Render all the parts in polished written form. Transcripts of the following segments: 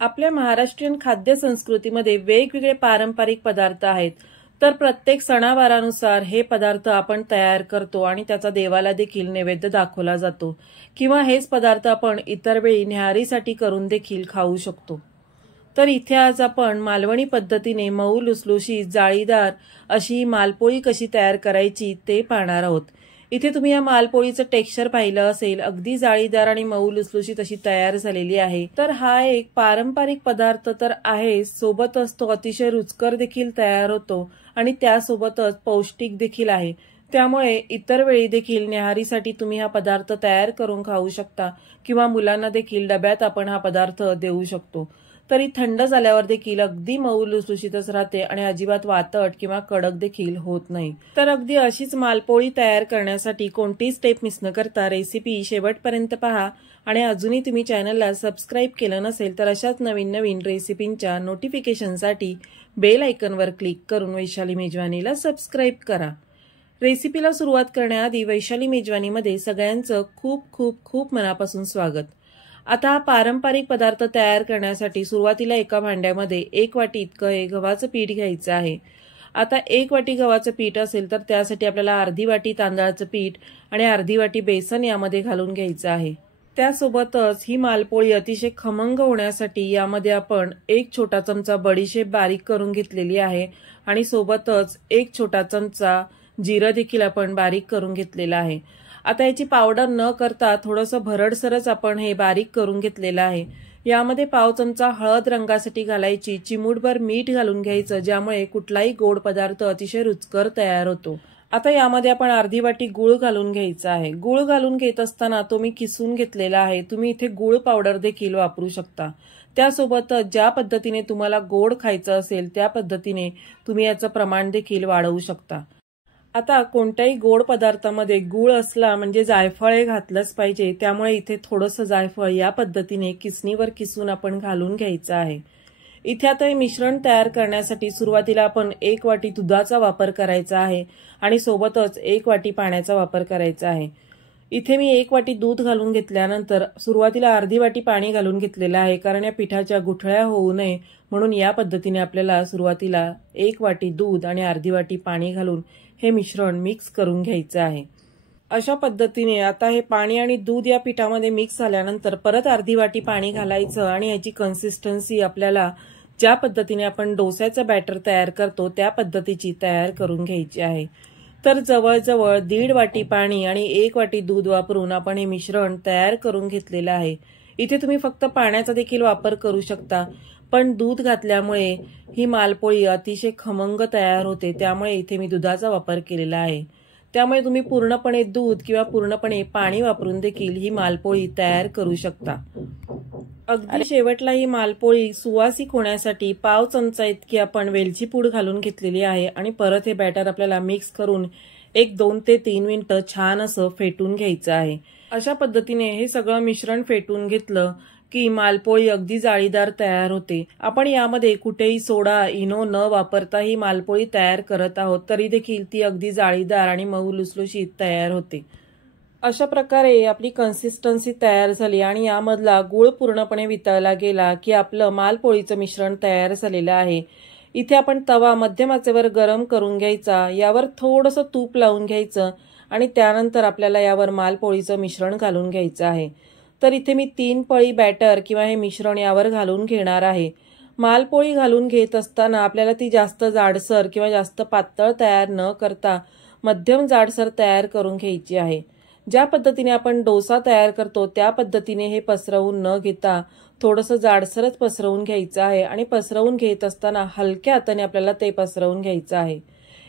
आपल्या महाराष्ट्रीयन खाद्य संस्कृतीमध्ये वेगवेगळे पारंपरिक पदार्थ आहेत. तर प्रत्येक सणावारानुसार हे पदार्थ आपण तयार करतो आणि त्याचा देवाला देखील नैवेद्य दाखवला जातो किंवा हेच पदार्थ आपण इतर वेळी न्याहारीसाठी करून देखील खाऊ शकतो. तर इथे आज आपण मालवणी पद्धतीने मऊ लुसलुशीत जाळीदार अशी मालपोळी कशी तयार करायची ते पाहणार आहोत. इथे तुम्ही या मालपोळीचं टेक्स्चर पाहिलं असेल, अगदी जाळीदार आणि मऊ लुसलुशीत अशी तयार झालेली आहे. तर हा एक पारंपरिक पदार्थ तर आहे, सोबतच तो अतिशय रुचकर देखील तयार होतो आणि त्यासोबतच पौष्टिक देखील आहे. त्यामुळे इतर वेळी देखील न्याहारीसाठी तुम्ही हा पदार्थ तयार करून खाऊ शकता किंवा मुलांना देखील डब्यात आपण हा पदार्थ देऊ शकतो. तरी थंड झाल्यावर देखील अगदी मऊ लुसलुशीतच राहते आणि अजिबात वातट किंवा कडक देखील होत नाही. तर अगदी अशीच मालपोळी तयार करण्यासाठी कोणतीही स्टेप मिस न करता रेसिपी शेवटपर्यंत पहा आणि अजूनही तुम्ही चॅनलला सबस्क्राईब केलं नसेल तर अशाच नवीन नवीन रेसिपींच्या नोटिफिकेशनसाठी बेल आयकॉनवर क्लिक करून वैशाली मेजवानीला सबस्क्राईब करा. रेसिपीला सुरुवात करण्याआधी वैशाली मेजवानीमध्ये सगळ्यांचं खूप खूप खूप मनापासून स्वागत. आता हा पारंपरिक पदार्थ तयार करण्यासाठी सुरुवातीला एका भांड्यामध्ये 1 वाटी इतकं हे गव्हाचं पीठ घ्यायचं आहे. आता 1 वाटी गव्हाचं पीठ असेल तर त्यासाठी आपल्याला अर्धी वाटी तांदळाचं पीठ आणि अर्धी वाटी बेसन यामध्ये घालून घ्यायचं आहे. त्यासोबतच ही मालपोळी अतिशय खमंग होण्यासाठी यामध्ये आपण 1 छोटा चमचा बडीशेप बारीक करून घेतलेली आहे आणि सोबतच 1 छोटा चमचा जिरं देखील आपण बारीक करून घेतलेला आहे. आता याची पावडर न करता थोडंसं भरडसरच आपण हे बारीक करून घेतलेलं आहे. यामध्ये पाव चमचा हळद रंगासाठी घालायची, चिमूटभर मीठ घालून घ्यायचं, ज्यामुळे कुठलाही गोड पदार्थ अतिशय रुचकर तयार होतो. आता यामध्ये आपण अर्धी वाटी गूळ घालून घ्यायचा आहे. गूळ घालून घेत असताना तो मी किसून घेतलेला आहे. तुम्ही इथे गूळ पावडर देखील वापरू शकता. त्यासोबतच ज्या पद्धतीने तुम्हाला गोड खायचं असेल त्या पद्धतीने तुम्ही याचं प्रमाण देखील वाढवू शकता. आता कोणत्याही गोड पदार्थामध्ये गूळ असला म्हणजे जायफळ हे घातलंच पाहिजे, त्यामुळे इथे थोडंसं जायफळ या पद्धतीने किसणीवर किसून आपण घालून घ्यायचं आहे. इथे आता हे मिश्रण तयार करण्यासाठी सुरुवातीला आपण 1 वाटी दुधाचा वापर करायचा आहे आणि सोबतच 1 वाटी पाण्याचा वापर करायचा आहे. इथे मी 1 वाटी दूध घालून घेतल्यानंतर सुरुवातीला अर्धी वाटी पाणी घालून घेतलेलं आहे, कारण या पिठाच्या गुठळ्या होऊ नये म्हणून या पद्धतीने आपल्याला सुरुवातीला 1 वाटी दूध आणि अर्धी वाटी पाणी घालून हे मिश्रण मिक्स करून घ्यायचं आहे. अशा पद्धतीने आता हे पाणी आणि दूध या पिठामध्ये मिक्स झाल्यानंतर परत अर्धी वाटी पाणी घालायचं आणि याची कन्सिस्टन्सी आपल्याला ज्या पद्धतीने आपण डोस्याचं बॅटर तयार करतो त्या पद्धतीची तयार करून घ्यायची आहे. तर जवळजवळ 1.5 वाटी पाणी आणि 1 वाटी दूध वापरून आपण हे मिश्रण तयार करून घेतलेलं आहे. इथे तुम्ही फक्त पाण्याचा देखील वापर करू शकता, पण दूध घातल्यामुळे ही मालपोळी अतिशय खमंग तयार होते, त्यामुळे इथे मी दुधाचा वापर केलेला आहे. त्यामुळे तुम्ही पूर्णपणे दूध किंवा पूर्णपणे पाणी वापरून देखील ही मालपोळी तयार करू शकता. अगदी शेवटला ही मालपोळी सुवासिक होण्यासाठी पाव चमचा इतकी आपण वेलची पूड घालून घेतलेली आहे आणि परत हे बॅटर आपल्याला मिक्स करून 2 ते 3 मिनिटं छान असं फेटून घ्यायचं आहे. अशा पद्धतीने हे सगळं मिश्रण फेटून घेतलं की मालपोळी अगदी जाळीदार तयार होते. आपण यामध्ये कुठेही सोडा, इनो न वापरता ही मालपोळी तयार करत आहोत, तरी देखील ती अगदी जाळीदार आणि मऊ लुसलुशीत तयार होते. अशा प्रकारे आपली कन्सिस्टन्सी तयार झाली आणि यामधला गूळ पूर्णपणे वितळला गेला की आपलं मालपोळीचं मिश्रण तयार झालेलं आहे. इथे आपण तवा मध्यम आचेवर गरम करून घ्यायचा, यावर थोडंसं तूप लावून घ्यायचं आणि त्यानंतर आपल्याला यावर मालपोळीचं मिश्रण घालून घ्यायचं आहे. तर इथे मी 3 पळी बॅटर किंवा हे मिश्रण यावर घालून घेणार आहे. मालपोळी घालून घेत असताना आपल्याला ती जास्त जाडसर किंवा जास्त पातळ तयार न करता मध्यम जाडसर तयार करून घ्यायची आहे. ज्या पद्धतीने आपण डोसा तयार करतो त्या पद्धतीने हे पसरवून न घेता थोडंसं जाडसरच पसरवून घ्यायचं आहे आणि पसरवून घेत असताना हलक्या हाताने आपल्याला ते पसरवून घ्यायचं आहे.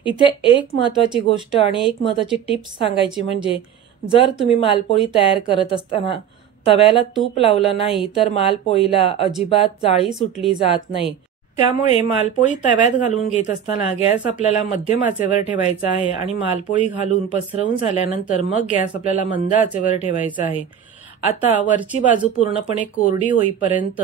इथे एक महत्त्वाची गोष्ट आणि एक महत्त्वाची टिप्स सांगायची म्हणजे जर तुम्ही मालपोळी तयार करत असताना तव्याला तूप लावलं नाही तर मालपोळीला अजिबात जाळी सुटली जात नाही. त्यामुळे मालपोळी तव्यात घालून घेत असताना गॅस आपल्याला मध्यम आचेवर ठेवायचा आहे आणि मालपोळी घालून पसरवून झाल्यानंतर मग गॅस आपल्याला मंद आचेवर ठेवायचा आहे. आता वरची बाजू पूर्णपणे कोरडी होईपर्यंत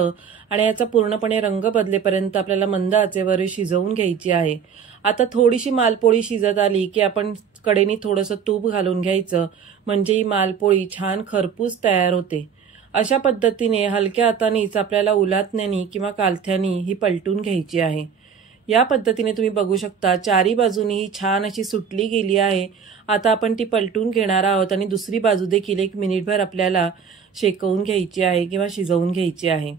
आणि याचा पूर्णपणे रंग बदलेपर्यंत आपल्याला मंद आचेवर शिजवून घ्यायची आहे. आता थोडीशी मालपोळी शिजत आली की आपण कडेनी थोडंसं तूप घालून घ्यायचं, म्हणजे ही मालपोळी छान खरपूस तयार होते. अशा पद्धतीने हलक्या हातानेच आपल्याला उलाटण्यानी किंवा कालथ्यानी ही पलटून घ्यायची आहे। या पद्धतीने तुम्ही बघू शकता चारी बाजूनी ही छान अशी सुटली गेली आहे। आता आपण ती पलटून घेणार आहोत आणि दुसरी बाजू देखील 1 मिनिटभर आपल्याला शेकवून घ्यायची आहे किंवा शिजवून घ्यायची आहे।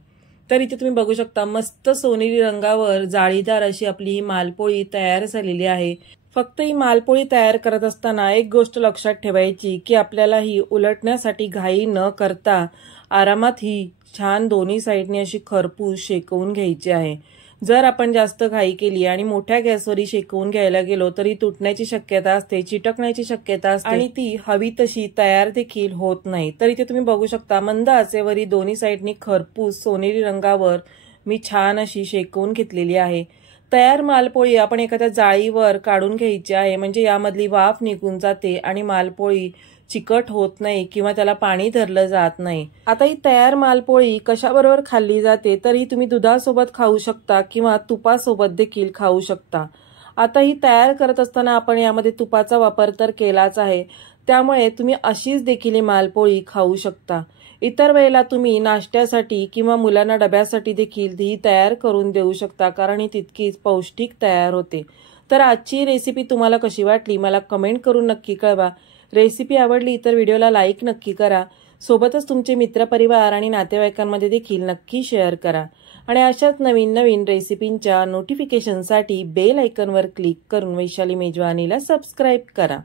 तर इथे तुम्ही बघू शकता मस्त सोनेरी रंगावर जाळीदार अशी आपली ही मालपोळी तयार झालेली आहे। फक्त ही मालपोळी तयार करत असताना एक गोष्ट लक्षात ठेवायची की आपल्याला ही उलटण्यासाठी घाई न करता आरामात ही छान दोन्ही साईडने अशी खरपूस शेकवून घ्यायची आहे। जर आपण जास्त घाई केली आणि मोठ्या गॅसवर शेकवून घ्यायला गेलो तरी तुटण्याची शक्यता असते, चिटकण्याची शक्यता असते आणि ती हवी तशी तयार देखील होत नाही। तर इथे तुम्ही बघू शकता मंद आचेवर दोन्ही साईडनी खरपूस सोनेरी रंगावर मी छान अशी शेकवून घेतलेली आहे। तयार मालपोळी आपण एखाद्या जाळीवर काढून घ्यायची आहे, म्हणजे यामधली वाफ निघून जाते आणि मालपोळी चिकट होत नाही किंवा त्याला पाणी धरलं जात नाही। आता ही तयार मालपोळी कशाबरोबर खाल्ली जाते तर ही तुम्ही दुधासोबत खाऊ शकता किंवा तुपासोबत देखील खाऊ शकता। आता ही तयार करत असताना आपण यामध्ये तुपाचा वापर तर केलाच आहे, त्यामुळे तुम्ही अशीच देखील ही मालपोळी खाऊ शकता। इतर वेळेला तुम्ही नाश्त्यासाठी किंवा मुलांना डब्यासाठी देखील ही तयार करून देऊ शकता, कारण ही तितकीच पौष्टिक तयार होते। तर आजची रेसिपी तुम्हाला कशी वाटली मला कमेंट करून नक्की कळवा। रेसिपी आवडली तर व्हिडिओला लाईक नक्की करा, सोबतच तुमचे मित्रपरिवार आणि नातेवाईकांमध्ये देखील नक्की शेअर करा आणि अशाच नवीन नवीन रेसिपींच्या नोटिफिकेशनसाठी बेल आयकॉनवर क्लिक करून वैशाली मेजवानीला सबस्क्राईब करा।